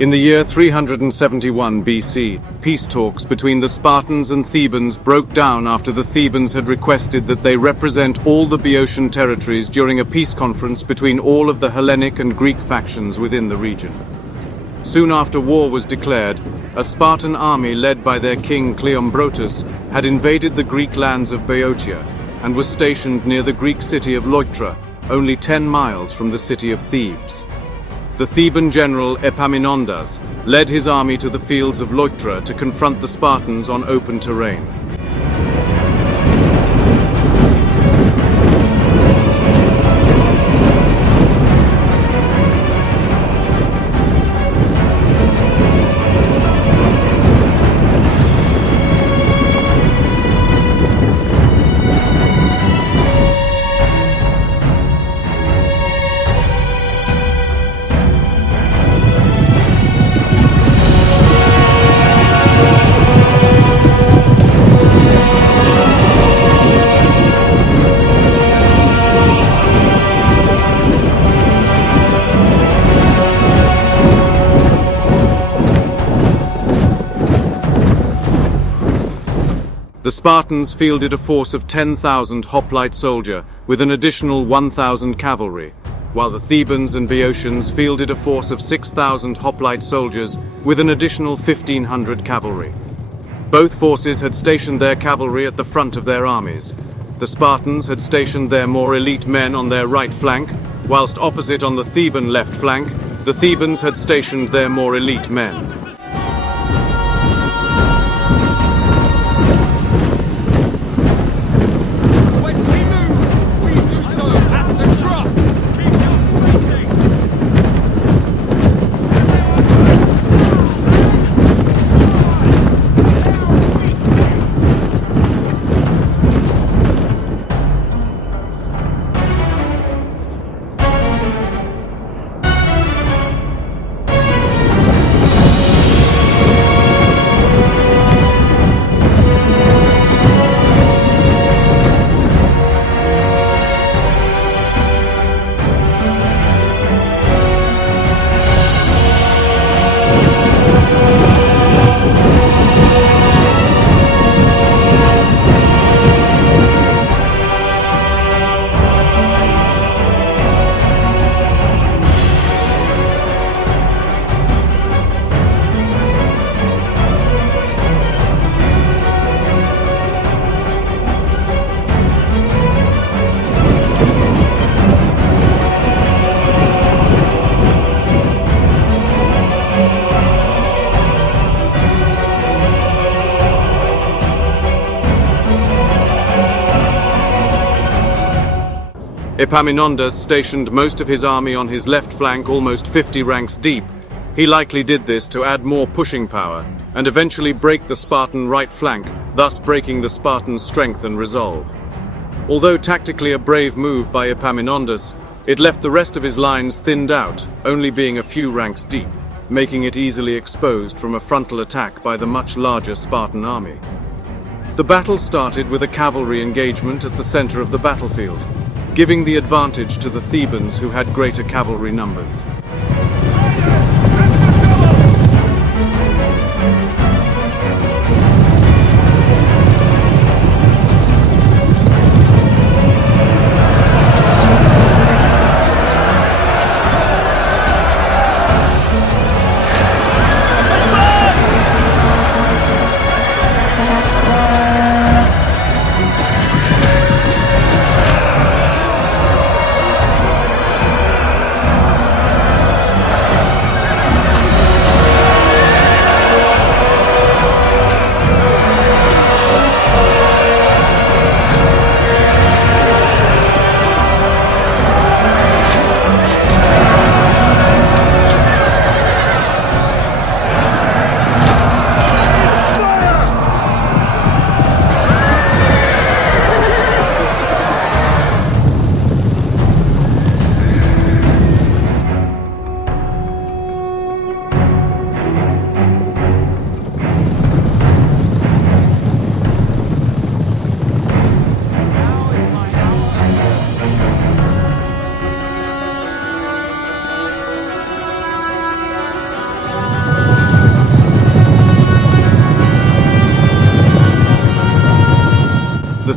In the year 371 BC, peace talks between the Spartans and Thebans broke down after the Thebans had requested that they represent all the Boeotian territories during a peace conference between all of the Hellenic and Greek factions within the region. Soon after war was declared, a Spartan army led by their king Cleombrotus had invaded the Greek lands of Boeotia and was stationed near the Greek city of Leuctra, only 10 miles from the city of Thebes. The Theban general Epaminondas led his army to the fields of Leuctra to confront the Spartans on open terrain. The Spartans fielded a force of 10,000 hoplite soldier with an additional 1,000 cavalry, while the Thebans and Boeotians fielded a force of 6,000 hoplite soldiers with an additional 1,500 cavalry. Both forces had stationed their cavalry at the front of their armies. The Spartans had stationed their more elite men on their right flank, whilst opposite on the Theban left flank, the Thebans had stationed their more elite men. Epaminondas stationed most of his army on his left flank almost 50 ranks deep. He likely did this to add more pushing power and eventually break the Spartan right flank, thus breaking the Spartans' strength and resolve. Although tactically a brave move by Epaminondas, it left the rest of his lines thinned out, only being a few ranks deep, making it easily exposed from a frontal attack by the much larger Spartan army. The battle started with a cavalry engagement at the center of the battlefield, giving the advantage to the Thebans who had greater cavalry numbers.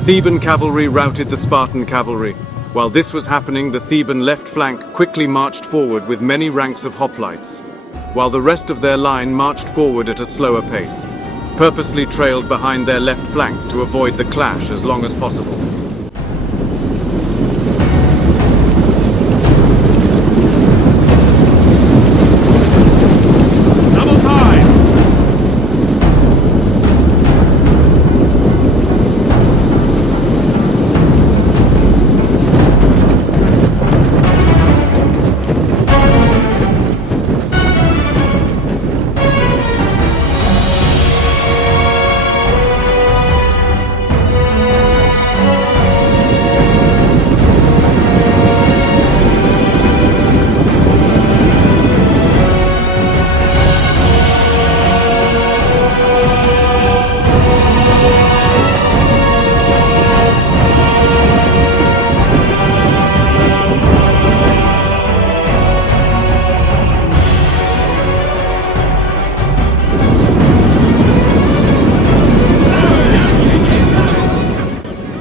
Theban cavalry routed the Spartan cavalry. While this was happening, the Theban left flank quickly marched forward with many ranks of hoplites, while the rest of their line marched forward at a slower pace, purposely trailed behind their left flank to avoid the clash as long as possible.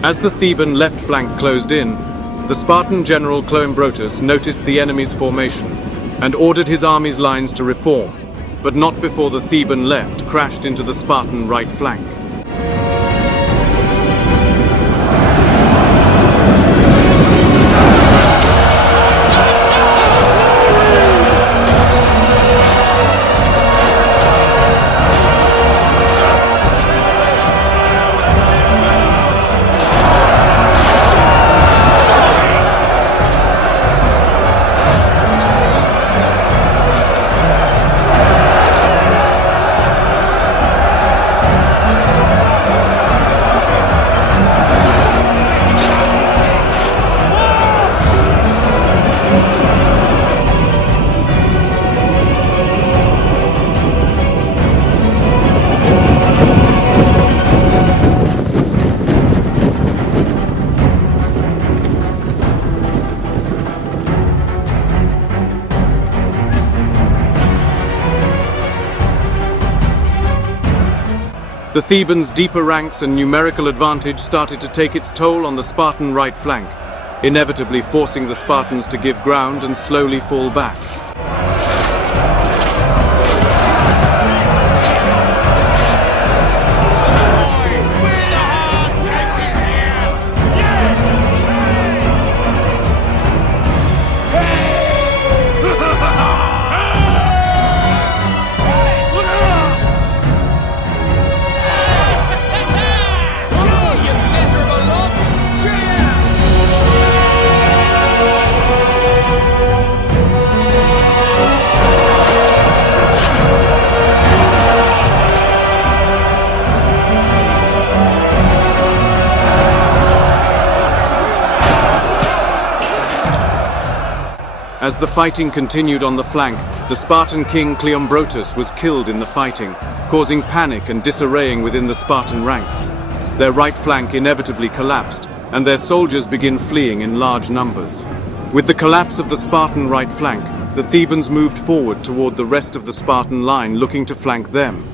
As the Theban left flank closed in, the Spartan general Cloimbrotus noticed the enemy's formation and ordered his army's lines to reform, but not before the Theban left crashed into the Spartan right flank. The Thebans' deeper ranks and numerical advantage started to take its toll on the Spartan right flank, inevitably forcing the Spartans to give ground and slowly fall back. As the fighting continued on the flank, the Spartan king Cleombrotus was killed in the fighting, causing panic and disarraying within the Spartan ranks. Their right flank inevitably collapsed, and their soldiers began fleeing in large numbers. With the collapse of the Spartan right flank, the Thebans moved forward toward the rest of the Spartan line, looking to flank them.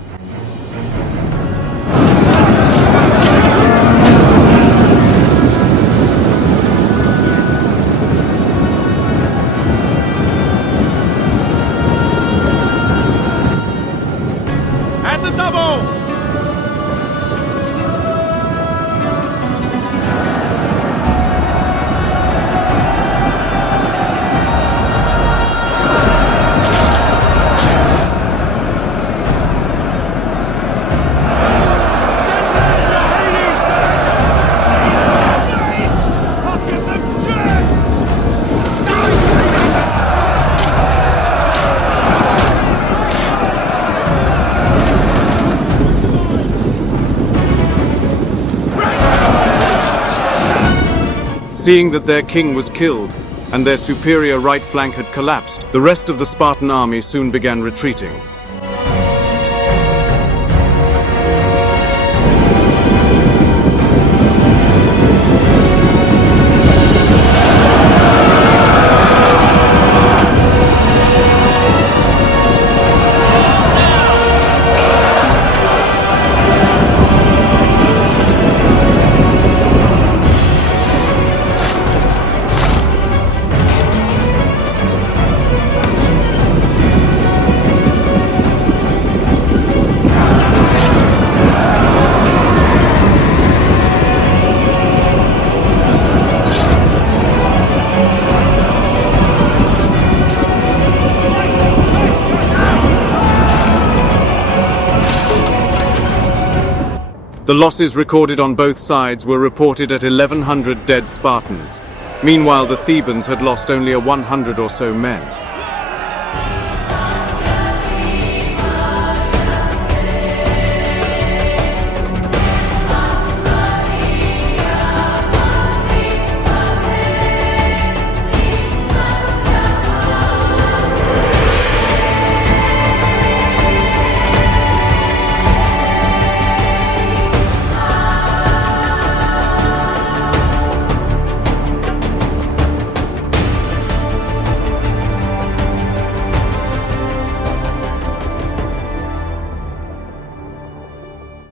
Seeing that their king was killed and their superior right flank had collapsed, the rest of the Spartan army soon began retreating. The losses recorded on both sides were reported at 1,100 dead Spartans. Meanwhile, the Thebans had lost only 100 or so men.